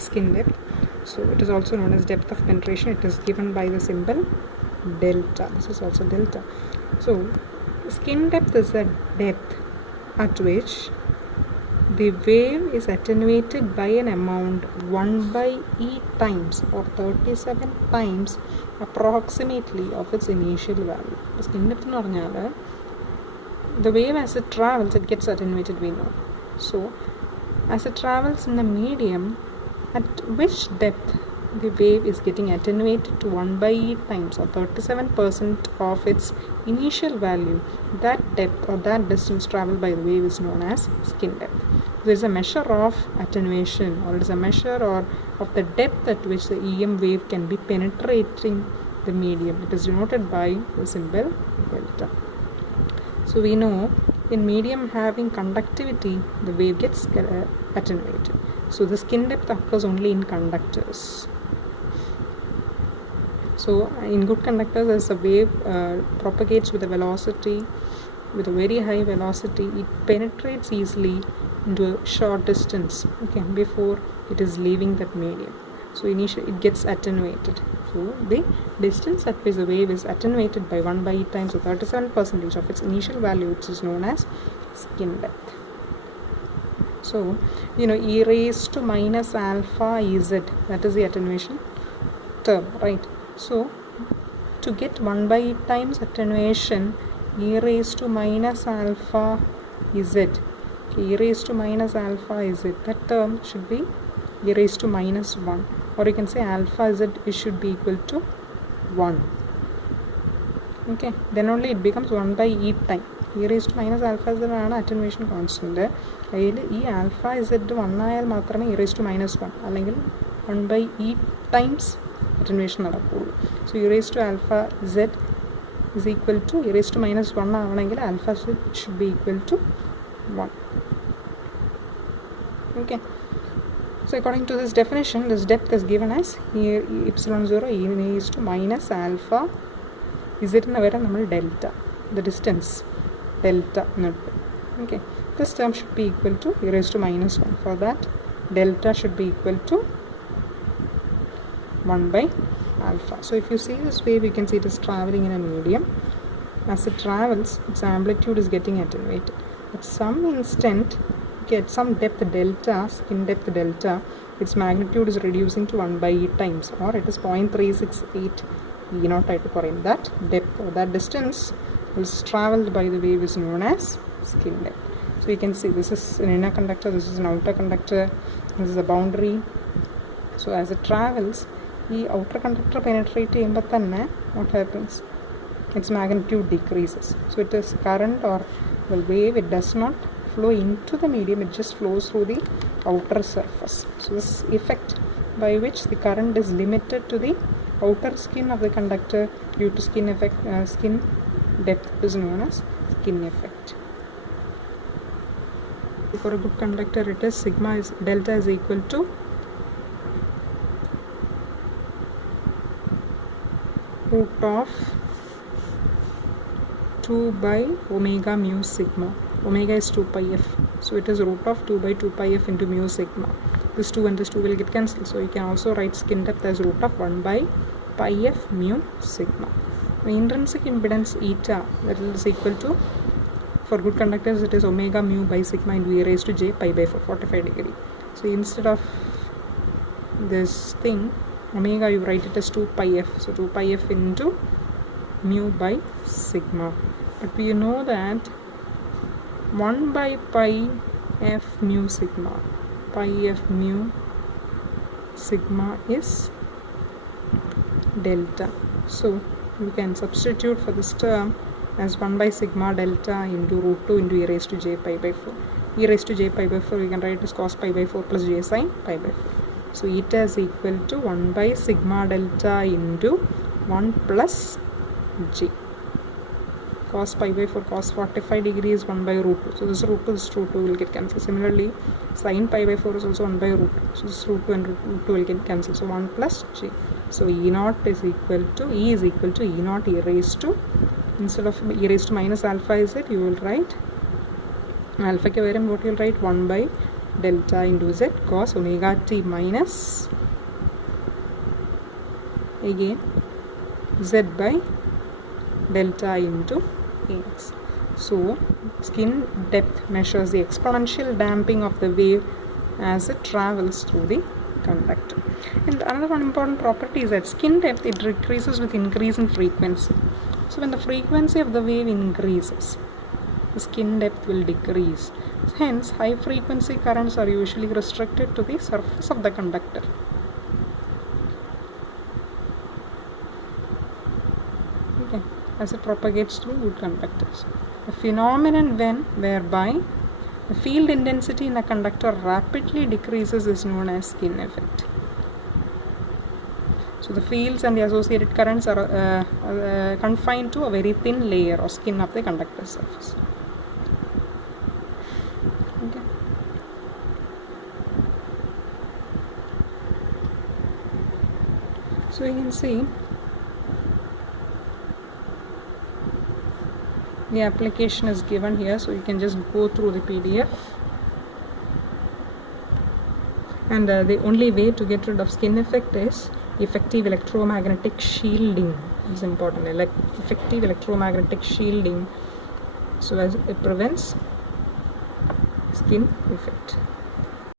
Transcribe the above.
skin depth. So it is also known as depth of penetration. It is given by the symbol delta. This is also delta. So skin depth is the depth at which the wave is attenuated by an amount 1 by E times or 37 times approximately of its initial value. Skin depth in the wave, as it travels, it gets attenuated, we know. So as it travels in a medium, at which depth the wave is getting attenuated to 1 by E times or 37% of its initial value, that depth or that distance traveled by the wave is known as skin depth. There is a measure of attenuation, or it is a measure of the depth at which the EM wave can be penetrating the medium. It is denoted by the symbol delta. So we know in medium having conductivity, the wave gets attenuated. So the skin depth occurs only in conductors. So in good conductors, as the wave propagates with a velocity, with a very high velocity, it penetrates easily into a short distance, okay, before it is leaving that medium. So initially it gets attenuated. So the distance at which the wave is attenuated by 1 by E times or 37% of its initial value, which is known as skin depth. So e raised to minus alpha z, that is the attenuation term, right? So to get 1 by E times attenuation, e raised to minus alpha z, e raised to minus alpha z, that term should be e raised to minus 1, or you can say alpha z should be equal to 1. Okay, then only it becomes 1 by E time. E raised to minus alpha z ആണ് attenuation constant. അതിൽ ഈ alpha z 1 ആയാൽ മാത്രമേ e raised to minus 1 അല്ലെങ്കിൽ 1 by E times attenuation നടക്കുകയുള്ളൂ. So e raised to alpha z is equal to e raised to minus 1 ആവണമെങ്കിൽ alpha z should be equal to 1. Okay. So according to this definition, this depth is given as epsilon 0 e raised to minus alpha z ന് വരെ നമ്മൾ delta, the distance delta. Okay, this term should be equal to e raised to minus 1. For that, delta should be equal to 1 by alpha. So if you see this wave, you can see it is traveling in a medium. As it travels, its amplitude is getting attenuated. At some instant, at some depth delta, skin depth delta, its magnitude is reducing to 1 by E times, or it is 0.368 E naught ആയിട്ട് കുറയും. That depth or that distance is traveled by the wave is known as skin depth. So you can see this is an inner conductor, this is an outer conductor, this is a boundary. So as it travels, the outer conductor penetrate ചെയ്യുമ്പോൾ തന്നെ what happens? Its magnitude decreases. So it is current or the wave, it does not flow into the medium, it just flows through the outer surface. So this effect by which the current is limited to the outer skin of the conductor due to skin effect, skin depth is known as skin effect. For a good conductor, it is delta is equal to root of 2 by omega mu sigma. Omega is 2 pi f, so it is root of 2 by 2 pi f into mu sigma. This 2 and this 2 will get cancelled, so you can also write skin depth as root of 1 by pi f mu sigma. The intrinsic impedance eta, that is equal to, for good conductors it is omega mu by sigma into e raised to j pi by 4, 45 degree. So instead of this thing omega, you write it as 2 pi f, so 2 pi f into mu by sigma. But we know that 1 by pi f mu sigma, pi f mu sigma is delta. So we can substitute for this term as 1 by sigma delta into root 2 into e raised to j pi by 4. E raised to j pi by 4 we can write as cos pi by 4 plus j sin pi by 4. So eta is equal to 1 by sigma delta into 1 plus j. Cos pi by 4, cos 45 degree is 1 by root 2. So this root 2, this root 2 will get cancelled. Similarly, sin pi by 4 is also 1 by root 2. So this root 2 and root 2 will get cancelled. So 1 plus j. So E naught is equal to, E is equal to E naught e raised to, instead of e raised to minus alpha is it, you will write alpha ke varyam, what you will write 1 by delta into z cos omega t minus again z by delta into ax. So skin depth measures the exponential damping of the wave as it travels through the conductor. And another one important property is that skin depth, it decreases with increase in frequency. So when the frequency of the wave increases, the skin depth will decrease. Hence, high frequency currents are usually restricted to the surface of the conductor. Okay, as it propagates through good conductors. A phenomenon whereby the field intensity in a conductor rapidly decreases is known as skin effect. So the fields and the associated currents are confined to a very thin layer or skin of the conductor surface. Okay. So you can see the application is given here, so you can just go through the PDF. And the only way to get rid of skin effect is effective electromagnetic shielding. It's important, effective electromagnetic shielding, so as it prevents skin effect.